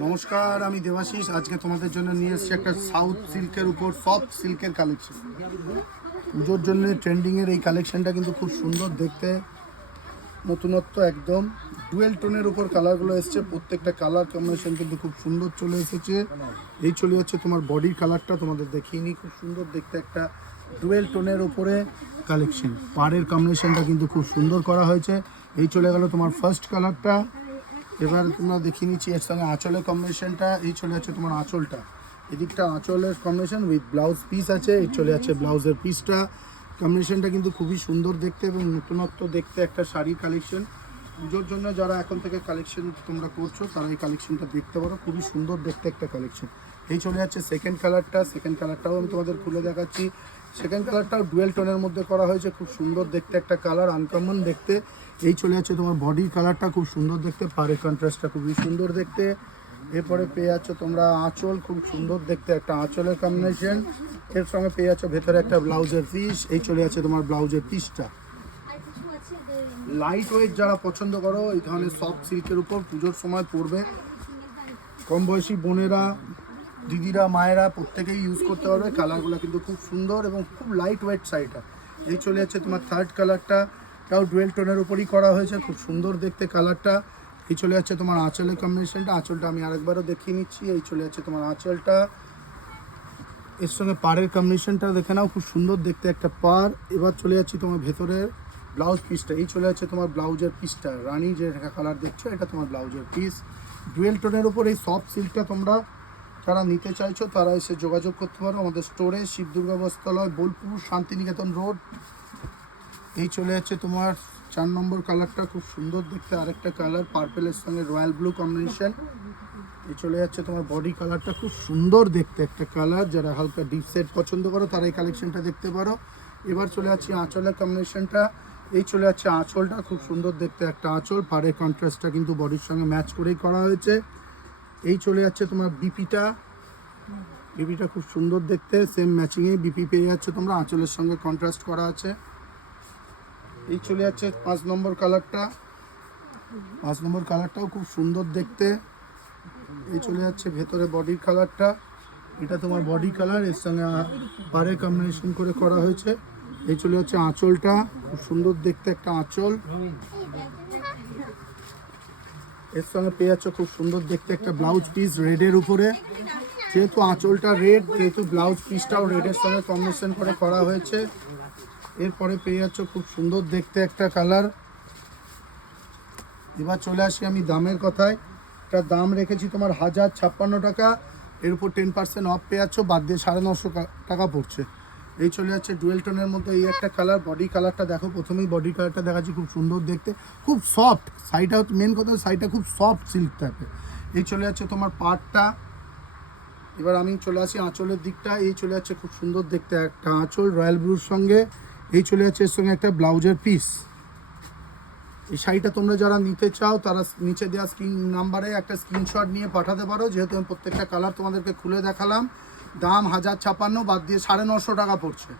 নমস্কার, আমি দেবাশিস। আজকে তোমাদের জন্য নিয়ে এসেছি একটা সাউথ সিল্কের উপর সফট সিল্কের কালেকশন। পুজোর জন্য ট্রেন্ডিংয়ের এই কালেকশনটা কিন্তু খুব সুন্দর দেখতে, নতুনত্ব একদম। ডুয়েল টোনের উপর কালারগুলো এসছে, প্রত্যেকটা কালার কম্বিনেশন কিন্তু খুব সুন্দর চলে এসেছে। এই চলে যাচ্ছে তোমার বডির কালারটা, তোমাদের দেখিয়ে নিই। খুব সুন্দর দেখতে একটা ডুয়েল টোনের উপরে কালেকশন। পাড়ের কম্বিনেশনটা কিন্তু খুব সুন্দর করা হয়েছে। এই চলে গেল তোমার ফার্স্ট কালারটা। এবার তোমরা দেখিয়ে নিচ্ছি এর সঙ্গে আঁচলের কম্বিনেশনটা। এই চলে যাচ্ছে তোমার আঁচলটা, এদিকটা আঁচলের কম্বিনেশন উইথ ব্লাউজ পিস আছে। এই চলে যাচ্ছে ব্লাউজের পিসটা। কম্বিনেশনটা কিন্তু খুবই সুন্দর দেখতে এবং নতুনত্ব দেখতে একটা শাড়ির কালেকশন। পুজোর জন্য যারা এখন থেকে কালেকশন তোমরা করছো তারা এই কালেকশনটা দেখতে পারো, খুবই সুন্দর দেখতে একটা কালেকশন। এই চলে যাচ্ছে সেকেন্ড কালারটা। সেকেন্ড কালারটাও আমি তোমাদের খুলে দেখাচ্ছি। সেকেন্ড কালারটাও ডুয়েল টোনের মধ্যে করা হয়েছে, খুব সুন্দর দেখতে একটা কালার, আনকমন দেখতে। এই চলে যাচ্ছে তোমার বডির কালারটা, খুব সুন্দর দেখতে, পাড়ের কন্ট্রাস্টটা খুবই সুন্দর দেখতে। এরপরে পেয়ে যাচ্ছ তোমরা আঁচল, খুব সুন্দর দেখতে একটা আঁচলের কম্বিনেশন। এর সঙ্গে পেয়ে যাচ্ছ ভেতরে একটা ব্লাউজের পিস। এই চলে যাচ্ছে তোমার ব্লাউজের পিসটা। লাইট ওয়েট যারা পছন্দ করো এই ধরনের সফট সিল্কের উপর পুজোর সময় পরবে, কম বয়সী বোনেরা, দিদিরা, মায়েরা প্রত্যেকেই ইউজ করতে পারবে। কালারগুলো কিন্তু খুব সুন্দর এবং খুব লাইট ওয়েট শাড়িটা। এই চলে যাচ্ছে তোমার থার্ড কালারটা, তাও ডুয়েল টোনের উপরই করা হয়েছে, খুব সুন্দর দেখতে কালারটা। এই চলে যাচ্ছে তোমার আঁচলের কম্বিনেশনটা। আঁচলটা আমি আরেকবারও দেখিয়ে নিচ্ছি। এই চলে যাচ্ছে তোমার আঁচলটা, এর সঙ্গে পাড়ের কম্বিনেশনটা দেখে নাও, খুব সুন্দর দেখতে একটা পাড়। এবার চলে যাচ্ছি তোমার ভেতরের ব্লাউজ পিসটা। এই চলে যাচ্ছে তোমার ব্লাউজের পিসটা, রানি যে কালার দেখছো এটা তোমার ব্লাউজের পিস। ডুয়েল টোনের উপর এই সফট সিল্কটা তোমরা যারা নিতে চাইছো তারা এসে যোগাযোগ করতে পারো আমাদের স্টোরে, শিব দুর্গা বস্ত্রালয়, বোলপুর, শান্তিনিকেতন রোড। এই চলে যাচ্ছে তোমার 4 নম্বর কালারটা, খুব সুন্দর দেখতে আরেকটা কালার, পার্পেলের সঙ্গে রয়্যাল ব্লু কম্বিনেশন। এই চলে যাচ্ছে তোমার বডি কালারটা, খুব সুন্দর দেখতে একটা কালার। যারা হালকা ডিপ সেট পছন্দ করো তারা এই কালেকশনটা দেখতে পারো। এবার চলে যাচ্ছি আঁচলের কম্বিনেশনটা। এই চলে যাচ্ছে আঁচলটা, খুব সুন্দর দেখতে একটা আঁচল, পাড়ের কন্ট্রাস্টটা কিন্তু বডির সঙ্গে ম্যাচ করেই করা হয়েছে। এই চলে যাচ্ছে তোমার বিপিটা। বিপিটা খুব সুন্দর দেখতে, সেম ম্যাচিংয়ে বিপি পেয়ে যাচ্ছে তোমরা, আঁচলের সঙ্গে কন্ট্রাস্ট করা আছে। এই চলে যাচ্ছে 5 নম্বর কালারটা। 5 নম্বর কালারটাও খুব সুন্দর দেখতে। এই চলে যাচ্ছে ভেতরে বডির কালারটা, এটা তোমার বডি কালার, এর সঙ্গে পাড়ের কম্বিনেশন করে করা হয়েছে। এই চলে যাচ্ছে আঁচলটা, খুব সুন্দর দেখতে একটা আঁচল। এর সঙ্গে পেয়ে যাচ্ছে খুব সুন্দর দেখতে একটা ব্লাউজ পিস রেডের উপরে। যেহেতু আঁচলটা রেড, যেহেতু ব্লাউজ পিসটাও রেডের সঙ্গে কম্বিনেশন করে করা হয়েছে। এরপরে পেয়ে যাচ্ছ খুব সুন্দর দেখতে একটা কালার। এবার চলে আসি আমি দামের কথায়। এটার দাম রেখেছি তোমার 1056 টাকা। এর উপর 10% অফ পেয়ে যাচ্ছ, বাদ দিয়ে 950 টাকা পড়ছে। এই চলে যাচ্ছে ডুয়েল টোনের মধ্যে এই একটা কালার। বডি কালারটা দেখো, প্রথমেই বডি কালারটা দেখাচ্ছি, খুব সুন্দর দেখতে, খুব সফট। শাড়িটা মেন কথা, শাড়িটা খুব সফট সিল্ক টাইপের। এই চলে যাচ্ছে তোমার পাড়টা। এবার আমি চলে আসি আঁচলের দিকটা। এই চলে যাচ্ছে খুব সুন্দর দেখতে একটা আঁচল রয়্যাল ব্লুর সঙ্গে। এই চলে যাচ্ছে এর সঙ্গে একটা ব্লাউজের পিস। এই শাড়িটা তোমরা যারা নিতে চাও তারা নিচে দেওয়া স্ক্রিন নাম্বারে একটা স্ক্রিনশট নিয়ে পাঠাতে পারো। যেহেতু আমি প্রত্যেকটা কালার তোমাদেরকে খুলে দেখালাম, দাম 1056, বাদ দিয়ে 950 টাকা পড়ছে।